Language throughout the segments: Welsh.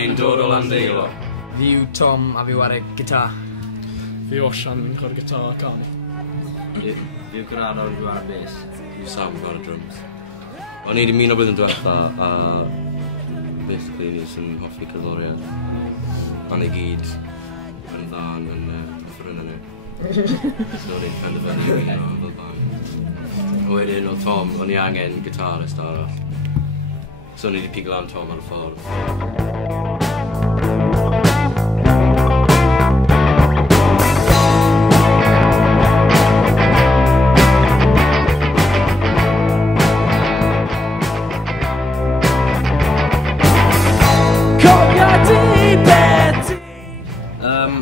ni'n dod o Landeilo. Fi yw Tom a fi wario gitar. Fi yw Osian yn chwarae gitar a canu. Fi yw Gwrado yn chwarae bass. Fi yw Sam yn chwarae drums. O'n i wedi muno blwyddyn diwetha a basically ni sy'n hoffi cerddoriaeth. A ni gyd yn dda yn ffryn ni. So ni'n penderfynu i wneud fel band. Wedyn o Tom, o'n i angen gitarist arall. So ni wedi pigo lan Tom ar y ffordd.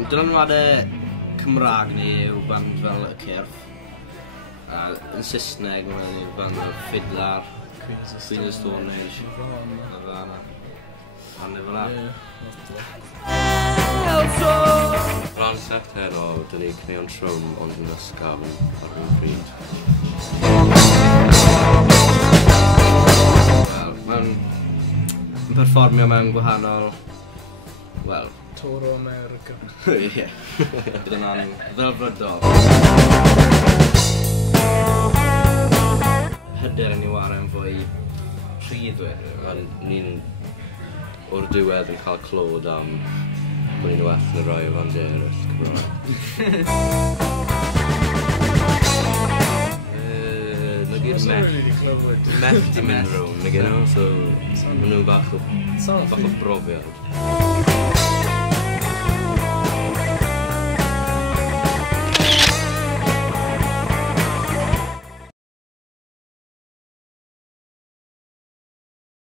Dylanwadau Cymraeg ni yw band fel y Cyrff. Yn Saesneg mae'n yw band fel Fiddler, Queens of Stone Age, Anne fel la. Rhan set heno, dyn ni cneuon trwm ond yn ysgafn ar hyn pryd. Mae'n perfformio mewn gwahanol, wel, Toro America. Ie. Bydd yna'n ddelfrydol. Hyder yn ei wario yn fwy rhyddwyr. Ni'n o'r diwedd yn cael clod am bod ni'n well yn y rai o bandiau Cymraeg. Na gyd meth di mynd rownd, so maen nhw bach o brofiad.